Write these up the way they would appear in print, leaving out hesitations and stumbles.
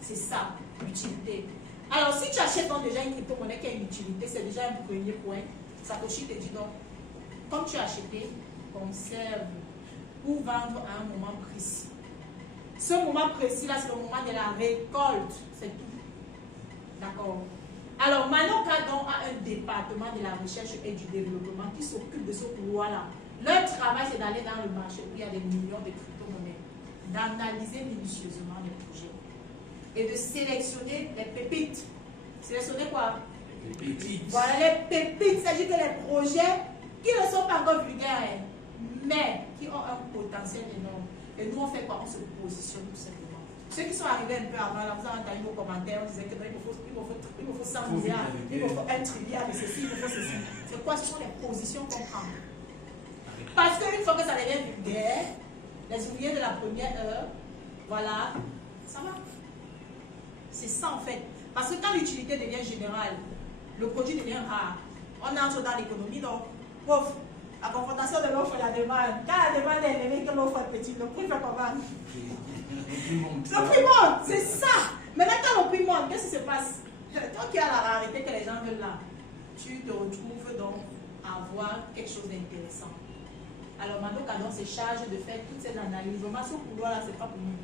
C'est ça, l'utilité. Alors, si tu achètes donc déjà une crypto-monnaie qui a une utilité, c'est déjà un premier point. Satoshi te dit donc, comme tu as acheté, conserve pour vendre à un moment précis. Ce moment précis-là, c'est le moment de la récolte. C'est tout. D'accord. Alors, Manoka donc a un département de la recherche et du développement qui s'occupe de ce couloir-là. Leur travail, c'est d'aller dans le marché où il y a des millions de crypto-monnaies, d'analyser minutieusement les projets et de sélectionner les pépites. Sélectionner quoi? Les pépites. Voilà, les pépites, c'est-à-dire que les projets qui ne sont pas encore vulgaires, mais qui ont un potentiel énorme. Et nous, on fait quoi? On se positionne tout simplement. Ceux qui sont arrivés un peu avant, là, vous avez entendu nos commentaires, on disait que il me faut 100 milliards, il me faut 1 trilliard de ceci, il me faut ceci. C'est quoi? Ce sont les positions qu'on prend. Parce qu'une fois que ça devient vulgaire, les ouvriers de la première heure, voilà, ça va. C'est ça en fait. Parce que quand l'utilité devient générale, le produit devient rare. On entre dans l'économie, donc, pauvre, la confrontation de l'offre et la demande. Quand la demande est élevée, que l'offre est petite, le prix fait comment? Le prix monte, c'est ça. Maintenant, quand le prix monte, qu'est-ce qui se passe? Toi qui as la rareté que les gens veulent là, tu te retrouves donc à avoir quelque chose d'intéressant. Alors, Manoka donc se charge de faire toutes ces analyses. Vraiment, ce couloir-là, ce n'est pas pour nous.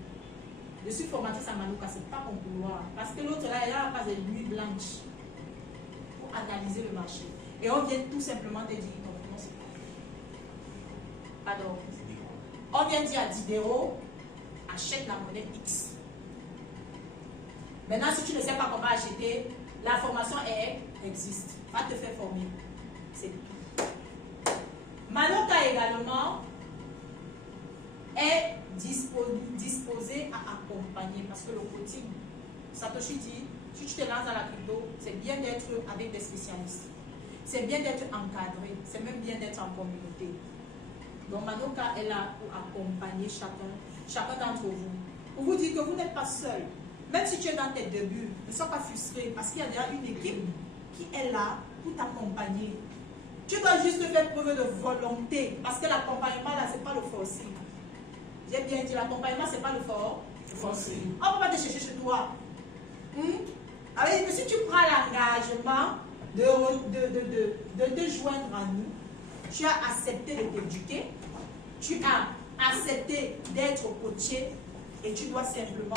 Je suis formatrice à Manoka, ce n'est pas mon couloir. Parce que l'autre là, il a pas de nuit blanche pour analyser le marché. Et on vient tout simplement te dire, non, non, c'est pas. Pardon. On vient dire à Diderot, achète la monnaie X. Maintenant, si tu ne sais pas comment acheter, la formation existe. Va te faire former. C'est tout. Manoka également est disposé à accompagner parce que le coaching, Satoshi dit, si tu te lances dans la crypto, c'est bien d'être avec des spécialistes. C'est bien d'être encadré. C'est même bien d'être en communauté. Donc Manoka est là pour accompagner chacun d'entre vous. Pour vous dire que vous n'êtes pas seul. Même si tu es dans tes débuts, ne sois pas frustré parce qu'il y a déjà une équipe qui est là pour t'accompagner. Tu dois juste faire preuve de volonté parce que l'accompagnement là, c'est pas le forcing. J'ai bien dit, l'accompagnement, c'est pas le forcing. On ne peut pas te chercher chez toi. Alors, si tu prends l'engagement de te joindre à nous, tu as accepté de t'éduquer, tu as accepté d'être coaché et tu dois simplement.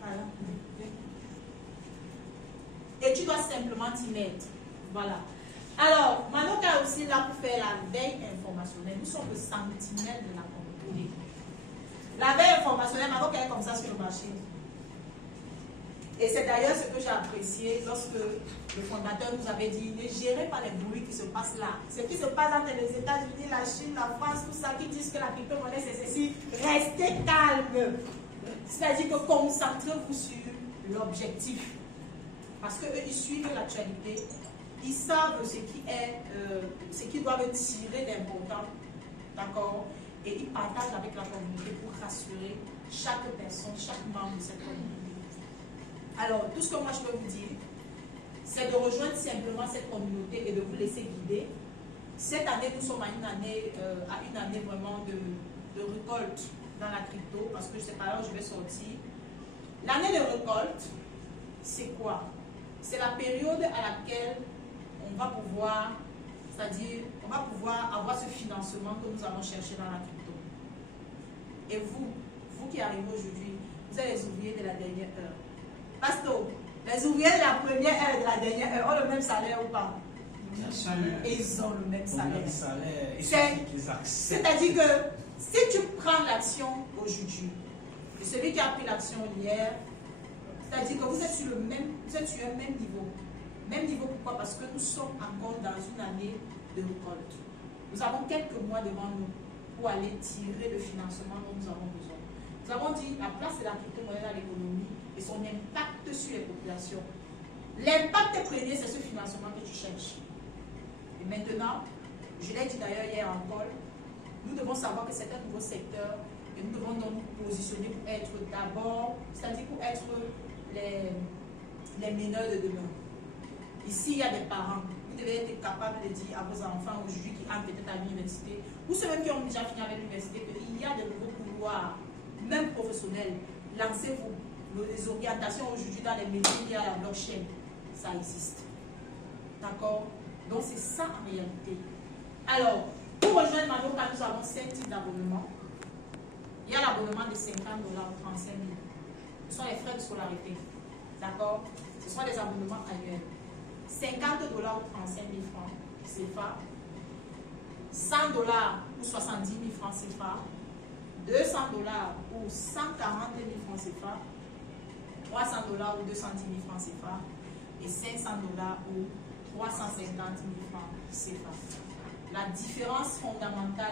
Voilà. Et tu dois simplement t'y mettre. Voilà. Alors, Manoka est aussi là pour faire la veille informationnelle. Nous sommes le sentinelle de la communauté. La veille informationnelle, Manoka est comme ça sur le marché. Et c'est d'ailleurs ce que j'ai apprécié lorsque le fondateur nous avait dit, ne gérez pas les bruits qui se passent là. Ce qui se passe entre les États-Unis, la Chine, la France, tout ça, qui disent que la crypto-monnaie c'est ceci. Restez calme. C'est-à-dire que concentrez-vous sur l'objectif. Parce qu'eux, ils suivent l'actualité. Ils savent ce qu'ils doivent tirer d'important. D'accord? Et ils partagent avec la communauté pour rassurer chaque personne, chaque membre de cette communauté. Alors, tout ce que moi je peux vous dire, c'est de rejoindre simplement cette communauté et de vous laisser guider. Cette année, nous sommes à une année vraiment de récolte dans la crypto, parce que je ne sais pas là où je vais sortir. L'année de récolte, c'est quoi? C'est la période à laquelle on va pouvoir, c'est-à-dire, on va pouvoir avoir ce financement que nous allons chercher dans la crypto. Et vous qui arrivez aujourd'hui, vous êtes les ouvriers de la dernière heure. Pasteur, les ouvriers de la première heure et de la dernière heure ont le même salaire ou pas? Bien sûr. Ils ont le même salaire. C'est-à-dire que si tu prends l'action aujourd'hui, et celui qui a pris l'action hier, c'est-à-dire que vous êtes sur un même niveau. Même niveau, pourquoi? Parce que nous sommes encore dans une année de récolte. Nous avons quelques mois devant nous pour aller tirer le financement dont nous avons besoin. Nous avons dit la place de la crypto-monnaie dans l'économie et son impact sur les populations. L'impact premier, c'est ce financement que tu cherches. Et maintenant, je l'ai dit d'ailleurs hier encore, nous devons savoir que c'est un nouveau secteur et nous devons donc nous positionner pour être d'abord, c'est-à-dire pour être les meneurs de demain. Ici, il y a des parents. Vous devez être capable de dire à vos enfants aujourd'hui qui entrent peut-être à l'université, ou ceux même qui ont déjà fini avec l'université, qu'il y a de nouveaux couloirs, même professionnels, lancer les orientations aujourd'hui dans les médias liés à la blockchain. Ça existe. D'accord? Donc, c'est ça en réalité. Alors, pour rejoindre Manoka, nous avons 5 types d'abonnements. Il y a l'abonnement de 50 $ ou 35 000. Ce sont les frais de scolarité. D'accord? Ce sont des abonnements annuels. 50 $ ou 35 000 francs CFA. 100 $ ou 70 000 francs CFA. 200 $ ou 140 000 francs CFA. 300 $ ou 210 000 francs CFA. Et 500 $ ou 350 000 francs CFA. La différence fondamentale